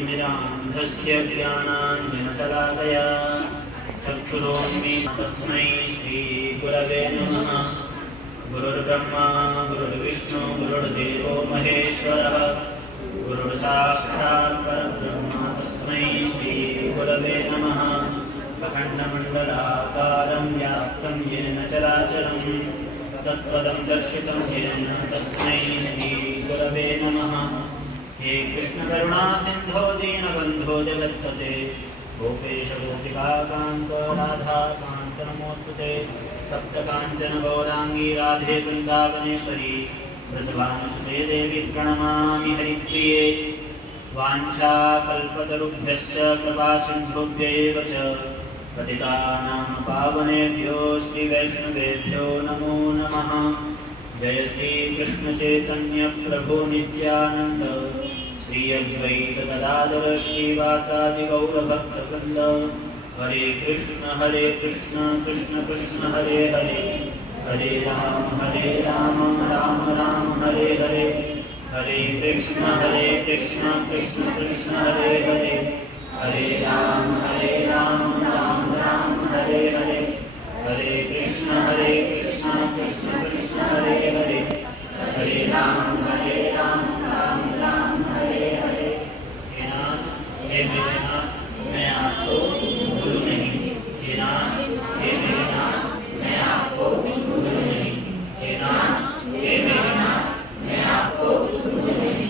ज्योतिमिरान्धस्य ज्ञानाञ्जनशलाकया चक्षुरोन्मीलितं तस्मै श्रीगुरवे नमः। गुरुर्ब्रह्मा गुरुर्विष्णु गुरुर्देवो महेश्वरः गुरुर्साक्षात् परब्रह्म तस्मै श्रीगुरवे नमः। अखण्डमण्डलाकारं व्याप्तं येन चराचरं तत्पदं दर्शितं येन तस्मै श्रीगुरवे नमः। हे कृष्ण करुणा सिंधो दीनबन्धो जगत्पते गोपेश गोपिकाकान्त राधाकान्त नमोस्तुते। तप्त काञ्चन गौरांगी राधे वृन्दावनेश्वरी वृषभानुसुते देवी प्रणमामि हरिप्रिये। वाञ्छाकल्पतरुभ्यश्च कृपासिन्धुभ्यैव च पतितानां पावनेभ्यो श्रीवैष्णवेभ्यो नमो नमः। जय श्री कृष्ण चैतन्य प्रभु नित्यानंद श्री अद्वैत गदाधर श्रीवासादि गौर भक्तवृंद। हरे कृष्ण कृष्ण कृष्ण हरे हरे हरे राम राम राम हरे हरे। हरे कृष्ण कृष्ण कृष्ण हरे हरे हरे राम राम राम हरे हरे। हरे कृष्ण कृष्ण कृष्ण हरे हरे हरे राम राम राम हरे हरे। हे नाथ हे मेरे नाथ मैं आपको गुरु नहीं। हे नाथ हे मेरे नाथ मैं आपको गुरु नहीं। हे नाथ हे मेरे नाथ मैं आपको गुरु नहीं।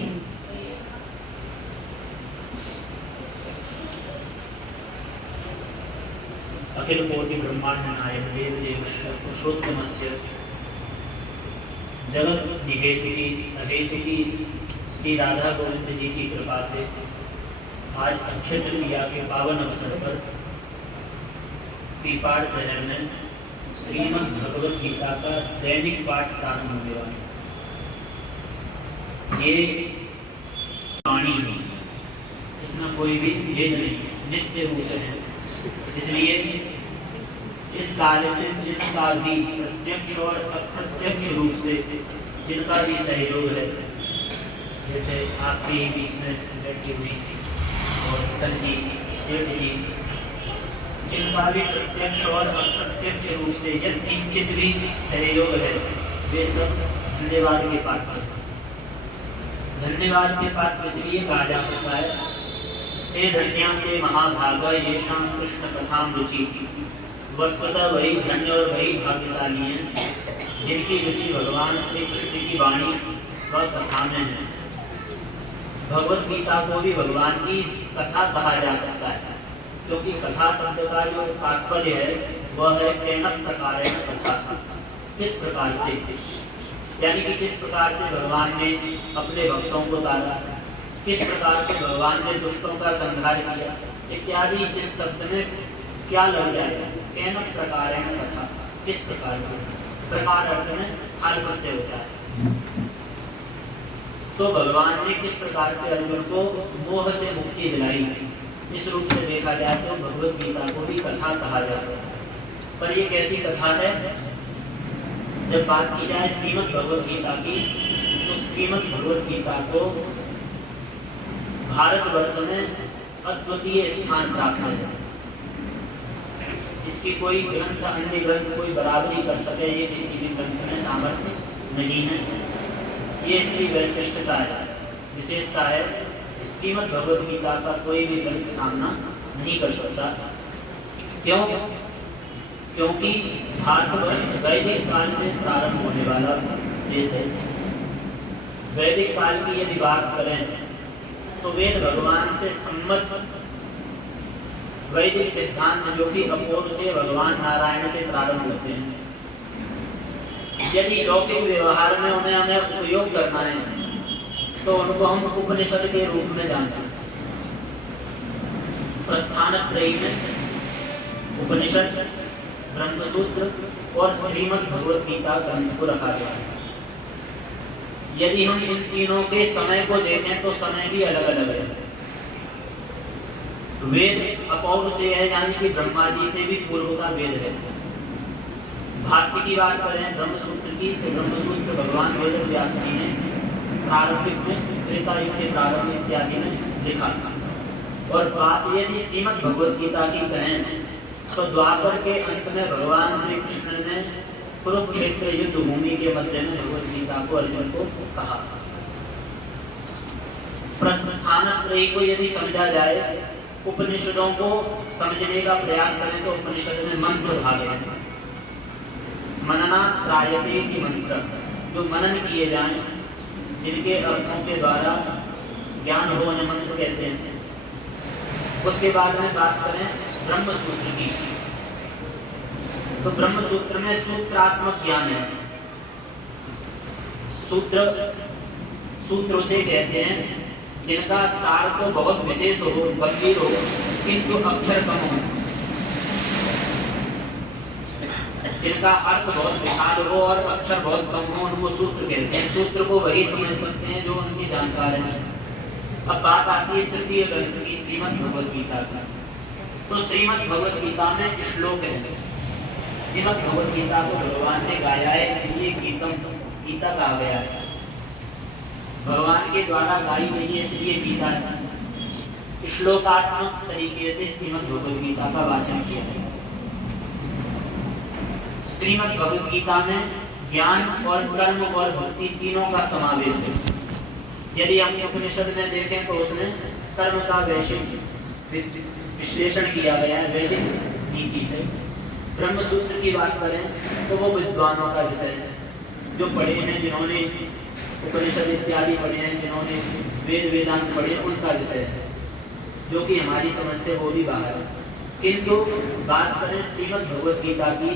अखिल कोटि ब्रह्मांड नायक देव देव पुरुषोत्तमस्य जगत निहेतुकी अहेतुकी श्री राधा गोविंद जी की कृपा से आज अक्षय तृतीया के पावन अवसर पर पीपाड़ शहर में श्रीमद् भगवत गीता का दैनिक पाठ प्रारंभ होने वाला है। ये वाणी है, इसमें कोई भी भेद नहीं है, नित्य रूप है। इसलिए इस कार्य में जिनका भी प्रत्यक्ष और अप्रत्यक्ष रूप से जिनका भी सहयोग है, जैसे आपके ही बीच में बैठी हुई और सर जी सेठ जी, जिनका भी प्रत्यक्ष और अप्रत्यक्ष रूप से यत्किंचित भी सहयोग है, वे सब धन्यवाद के पात्र। धन्यवाद के पात्र इसलिए कहा जा सकता है, हे धन्यां ते महाभागा येषां कृष्ण कथां रुचि। वस्तुतः वही धन्य और वही भाग्यशाली हैं जिनकी रुचि भगवान श्री कृष्ण की वाणी व कथा में है। भगवत गीता को भी भगवान की कथा कहा जा सकता है, क्योंकि कथा शब्द का जो तात्पर्य है वह है केन प्रकारेण कथा, किस प्रकार से, यानी कि किस प्रकार से भगवान ने अपने भक्तों को तारा, किस प्रकार से भगवान ने दुष्टों का संहार किया इत्यादि। जिस शब्द में क्या लग जाएगा, केन प्रकारेण कथा, किस प्रकार से, प्रकार अर्थ में हर प्रत्यय होता है। तो भगवान ने किस प्रकार से अर्जुन को मोह से मुक्ति दिलाई, इस रूप से देखा जाए तो भगवत गीता को भी कथा कहा जा सकता है। पर ये कैसी कथा है? जब बात की जाए श्रीमद् भगवत गीता की, तो श्रीमद् भगवत गीता को भारतवर्ष में अद्वितीय स्थान प्राप्त है। इसकी कोई ग्रंथ, अन्य ग्रंथ कोई बराबरी कर सके, ये किसी भी ग्रंथ में सामर्थ्य नहीं है। ये इसकी वैशिष्टता है, विशेषता है। श्रीमद् भगवत गीता का कोई भी ग्रंथ सामना नहीं कर सकता। क्यों? क्योंकि भारतवर्ष वैदिक काल से प्रारंभ होने वाला देश है। वैदिक काल की यदि बात करें तो वेद भगवान से सम्मत वैदिक सिद्धांत जो कि अपूर्व से भगवान नारायण से प्रारंभ होते हैं। यदि लौकिक व्यवहार में उन्हें हमें उपयोग करना है तो उनको हम उपनिषद के रूप में जानते हैं। प्रस्थानत्रयी में उपनिषद, ब्रह्मसूत्र और श्रीमद् भगवत गीता ग्रंथ को रखा गया है। यदि हम इन तीनों के समय को देखें तो समय भी अलग अलग है। वेद अपौर से है, यानी कि ब्रह्मा जी से भी पूर्व का वेद है। भाष्य की बात करें ब्रह्मसूत्र की, तो ब्रह्मसूत्र भगवान वेद व्यास जी ने प्रारंभिक में त्रेता युग के प्रारंभ इत्यादि में लिखा। और बात यदि श्रीमद् भगवत गीता की कहें तो द्वापर के अंत में भगवान श्री कृष्ण ने कुरुक्षेत्र युद्ध भूमि के मध्य में भगवत गीता को अर्जुन को कहा। प्रस्थानत्रयी को यदि समझा जाए, उपनिषदों को समझने का प्रयास करें तो उपनिषद में मंत्र भाग है। मनना त्रायते की मंत्र, जो मनन किए जाएं, जिनके अर्थों के द्वारा ज्ञान हो, उन्हें मंत्र कहते हैं। उसके बाद में बात करें ब्रह्म सूत्र की, तो ब्रह्म सूत्र में सूत्रात्मक ज्ञान है। सूत्र उसे कहते हैं जिनका सार तो बहुत विशेष हो, गंभीर हो, किंतु अक्षर कम हो, जिनका अर्थ बहुत विशाल हो और अक्षर बहुत कम हो, उनको सूत्र कहते हैं। सूत्र को वही समझ सकते हैं जो उनकी जानकार है। अब बात आती है तृतीय ग्रंथ की, श्रीमद् भगवत गीता का। तो श्रीमद् भगवत गीता में श्लोक है। श्रीमद् भगवत गीता को भगवान ने गाया है, इसलिए गीतम, गीता कहा गया है। भगवान के द्वारा गाई गई है, इसलिए गीता है। श्लोकात्मक तरीके से श्रीमद् भगवत गीता का वाचन किया है। श्रीमद् भगवत गीता में ज्ञान और कर्म और भक्ति तीनों का समावेश है। यदि हम उपनिषद में देखें तो उसमें कर्म का वैश्विक विश्लेषण किया गया है वैदिक नीति से। ब्रह्म सूत्र की बात करें तो वो विद्वानों का विषय है, जो पढ़े हैं, जिन्होंने उपनिषद इत्यादि पढ़े हैं, जिन्होंने वेद वेदांत पढ़े, उनका विषय है, जो कि हमारी समझ से वो भी बाहर है। किंतु बात करें श्रीमद् भगवत गीता की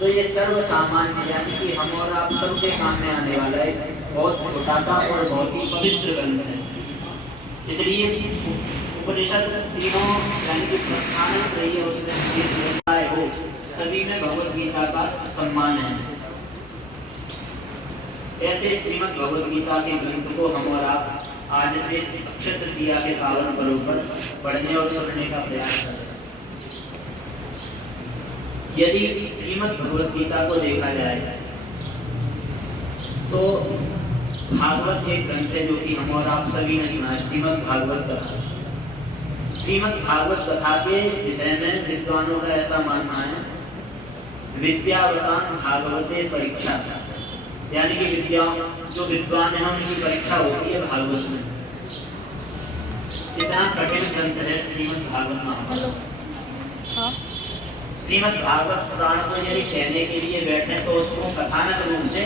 तो ये सर्व सामान्य, यानी कि हम और आप सबके सामने आने वाला है, बहुत छोटा सा और बहुत ही पवित्र ग्रंथ है। इसलिए उपनिषद तीनों यानी कि प्रस्थानक रही है, उसमें विशेष हो, सभी में भगवत गीता का सम्मान है। ऐसे श्रीमद् भगवत गीता के ग्रंथ को हम और आप आज से अक्षय तृतीया के पावन पर्व पर पढ़ने और सुनने का प्रयास कर सकते हैं। यदि श्रीमद् भगवत गीता को देखा जाए तो भागवत एक ग्रंथ है जो कि हम और आप सभी ने सुना है, श्रीमद् भागवत कथा। श्रीमद् भागवत कथा के विषय में विद्वानों का ऐसा मानना है, विद्यावतान भागवते परीक्षा, यानी कि विद्या जो विद्वान है उनकी परीक्षा होती है भागवत में। इतना कठिन ग्रंथ है श्रीमद् भागवत महाभारत। श्रीमद् भागवत पुराण को यदि कहने के लिए बैठे तो उसको कथानक रूप से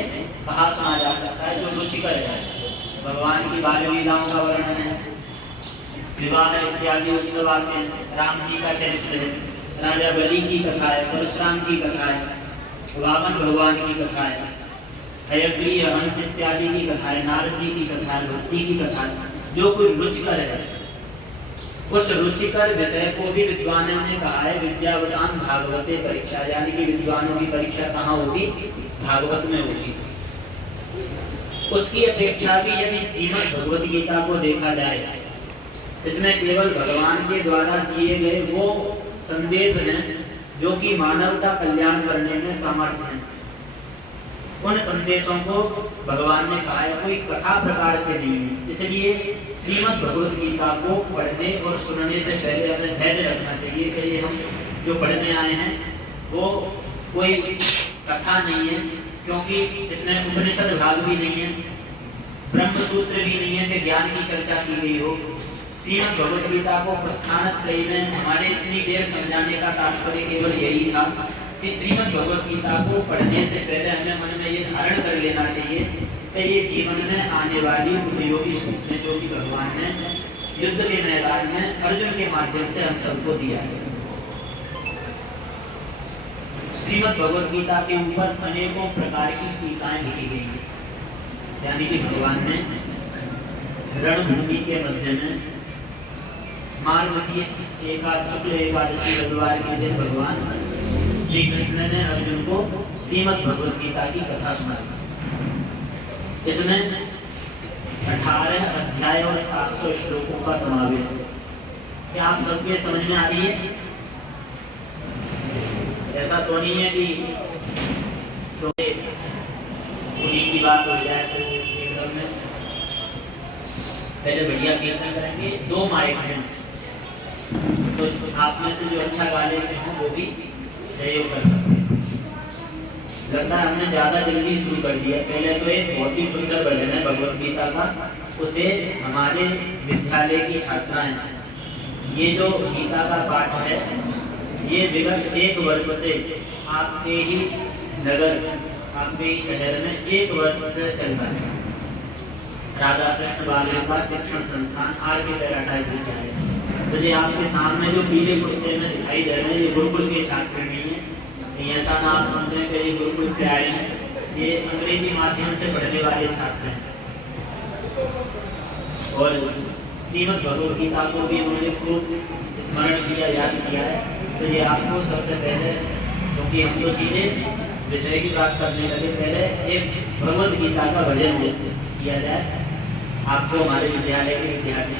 कहा सुना जा सकता है, जो रुचिकर है। भगवान की बाल लीलाओं का वर्णन है, विवाह इत्यादि उत्सव आते हैं, राम जी का चरित्र है, राजा बलि की कथा है, परशुराम की कथा है, वामन भगवान की कथा है, हयग्रीव हंस इत्यादि की कथा है, नारद जी की कथा है, भक्ति की कथा है, जो कोई रुचिकर है। उस रुचिकर विषय को भी विद्वानों ने कहा है विद्यावतान भागवते परीक्षा, यानी कि विद्वानों की परीक्षा कहाँ होगी? भागवत में होगी। उसकी अपेक्षा भी यदि श्रीमद् भगवत गीता को देखा जाए, इसमें केवल भगवान के द्वारा दिए गए वो संदेश हैं जो कि मानवता कल्याण करने में समर्थ हैं। उन संदेशों को भगवान ने कहा है, कोई कथा प्रकार से नहीं है। इसलिए श्रीमद् भगवत गीता को पढ़ने और सुनने से पहले हमें धैर्य रखना चाहिए कि ये हम जो पढ़ने आए हैं वो कोई कथा नहीं है, क्योंकि इसमें उपनिषद भाग भी नहीं है, ब्रह्म सूत्र भी नहीं है कि ज्ञान की चर्चा की गई हो। श्रीमद् भगवत गीता को प्रस्थानक त्रयी में हमारे इतनी देर समझाने का तात्पर्य केवल यही था कि श्रीमद् भगवत गीता को पढ़ने से पहले हमें मन में ये धारण कर लेना चाहिए कि ये जीवन में आने वाली उपयोगी सूचनाएं जो कि भगवान ने युद्ध के मैदान में अर्जुन के माध्यम से हम सबको दिया है। श्रीमद् भगवत गीता के ऊपर अनेकों प्रकार की टीकाएं लिखी गई हैं, यानी कि भगवान ने रणभूमि के मध्य में मार्गशीर्ष शुक्ल एकादशी रविवार के दिन भगवान श्री कृष्ण ने अर्जुन को श्रीमद् भगवत गीता की कथा सुनाई। इसमें 18 अध्याय और 700 श्लोकों का समावेश है। क्या आप सबके समझ में आ रही है? ऐसा तो नहीं है कि तो उन्हीं की बात हो जाए तो एकदम में पहले बढ़िया कीर्तन करेंगे। 2 माइक हैं, तो आप में से जो अच्छा गा लेते हों वो भी सहयोग कर सकते हैं। लगता है हमने ज़्यादा जल्दी शुरू कर दिया। पहले तो एक बहुत ही सुंदर भजन है भगवत गीता का, उसे हमारे विद्यालय की छात्राएं, ये जो गीता का पाठ है ये विगत 1 वर्ष से आपके ही नगर, आपके ही शहर में 1 वर्ष से चल रहा है। राधा कृष्ण बाल विकास शिक्षण संस्थान आर.के. पैराडाइज विद्यालय। तो ये आपके सामने जो पीले कुर्ते में दिखाई दे रहे हैं ये गुरुकुल के छात्र नहीं है। ऐसा ना आप समझें कि ये गुरुकुल से आए हैं, ये अंग्रेजी माध्यम से पढ़ने वाले छात्र हैं। और श्रीमद् भगवत गीता को भी उन्होंने खूब स्मरण किया, याद किया है। तो ये आपको सबसे पहले, क्योंकि हम तो सीधे विषय की बात करने लगे, पहले एक भगवत गीता का भजन किया जाए आपको हमारे विद्यालय के विद्यार्थी।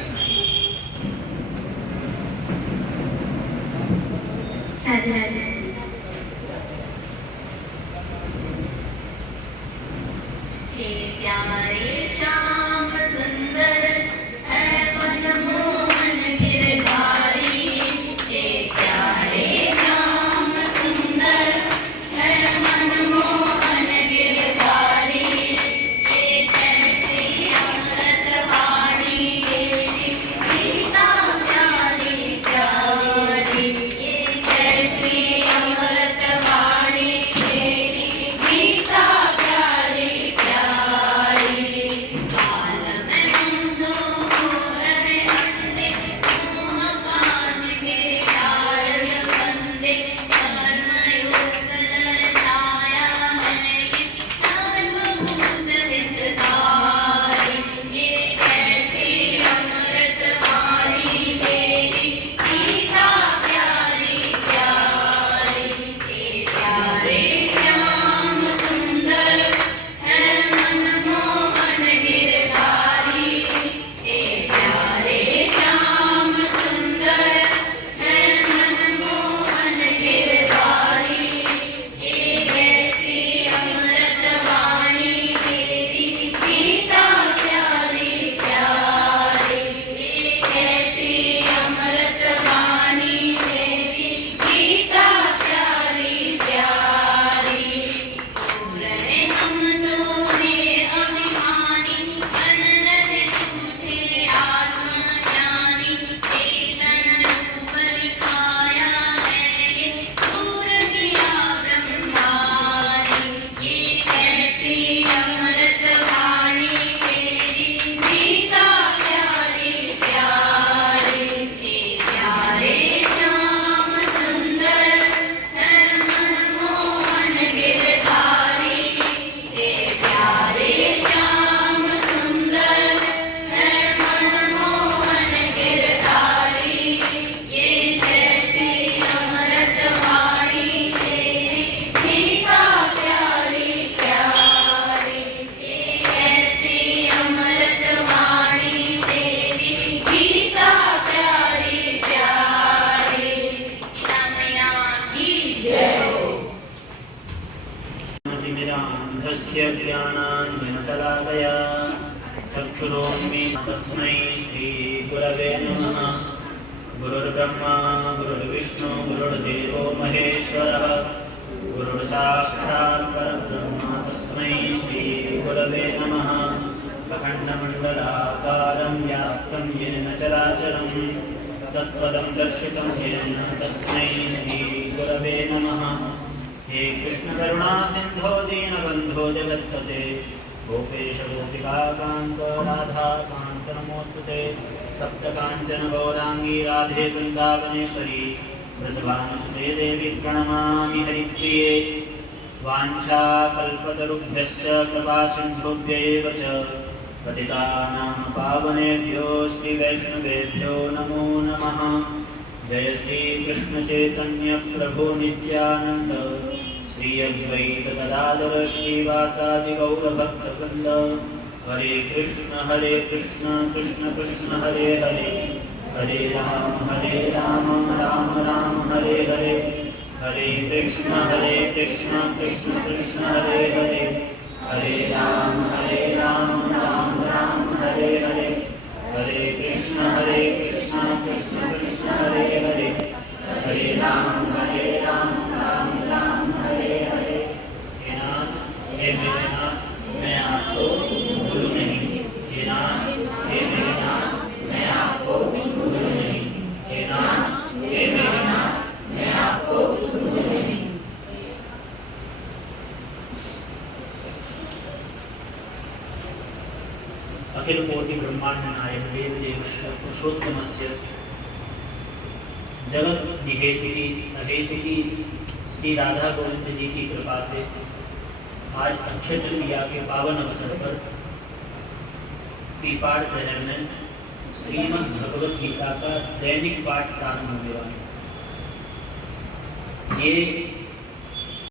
प्यारे श्याम सुंदर है मनमोहन गिरधारी, हे प्यारे श्याम सुंदर है मनमोहन गिरधारी, ये कैसी अमृत वाणी तेरी गीता प्यारी प्यारी, ये कैसी अमृत वाणी तेरी गीता प्यारी प्यारी। साल में हम दो रहे अंधे, मोह पाश के डाल बंदे, कर्मयोग दर्शाया है ये सर्वभूत हितकारी, ये कैसी अमृत वाणी तेरी गीता प्यारी प्यारी, हे प्यारे श्याम सुंदर है मनमोहन गिरधारी, हे प्यारे श्याम सुंदर है मनमोहन गिरधारी, ये कैसी अमृत वाणी तेरी गीता प्यारी प्यारी, ये कैसी अमृत वाणी तेरी गीता प्यारी प्यारी। हो रहे हम तो ये अभिमानी, बन रहे झूठे आत्मज्ञानी, चेतन रूप दिखाया है ये दूर किया ब्रह्मानी, ये कैसी अमृत वाणी तेरी गीता प्यारी प्यारी, हे प्यारे श्याम सुंदर है मनमोहन गिरधारी, हे प्यारे श्याम सुंदर है मनमोहन गिरधारी, ये कैसी अमृत वाणी तेरी गीता प्यारी प्यारी, ये कैसी अमृत वाणी तेरी गीता प्यारी प्यारी। गीता मैया की जय हो। तिमिरान्धस्य ज्ञानाञ्जनशलाकया चक्षुरोन्मिलितं तस्मै श्रीगुरवे नमः। गुरुर्ब्रह्मा गुरुर्विष्णु गुरुर्देवो महेश्वरः, गुरुर्साक्षात् परब्रह्म तस्मै श्रीगुरवे नमः। अखण्डमण्डलाकारं व्याप्तं येन चराचरं तत्पदं दर्शितं येन तस्मै श्रीगुरवे नमः। हे कृष्ण करुणा सिंधो दीनबंधो जगत्पते, गोपेश गोपिकाकांत राधा कांत नमोस्तुते। तप्त कांचन गौरांगी राधे वृंदावनेश्वरी, वृषभानुसुते देवी प्रणमामि हरिप्रिये। वाञ्छाकल्पतरुभ्यश्च कृपासिन्धुभ्यैव च पतितानां पावनेभ्यो श्रीवैष्णवेभ्यो नमो नमः। जय श्री कृष्ण चैतन्य प्रभु नित्यानंद, श्री अद्वैत गदाधर श्रीवासादि गौर भक्तवृंद। हरे कृष्ण कृष्ण कृष्ण हरे हरे, हरे राम राम राम हरे हरे। हरे कृष्ण कृष्ण कृष्ण हरे हरे, हरे राम राम राम हरे हरे। हरे कृष्ण कृष्ण कृष्ण हरे हरे, राम हरे हरे। हे नाथ हे मेरे नाथ मैं आपको भूलूं नहीं। हे नाथ हे मेरे नाथ मैं आपको भूलूं नहीं। हे नाथ हे मेरे नाथ मैं आपको भूलूं नहीं। अखिल कोटि ब्रह्मांड नायक देव देवस्य पुरुषोत्तमस्य जगत निहेतुकी अहेतुकी श्री राधा गोविंद जी की कृपा से आज अक्षय तृतीया के पावन अवसर पर पीपाड़ शहर में श्रीमद् भगवत गीता का दैनिक पाठ प्रारंभ हुआ। ये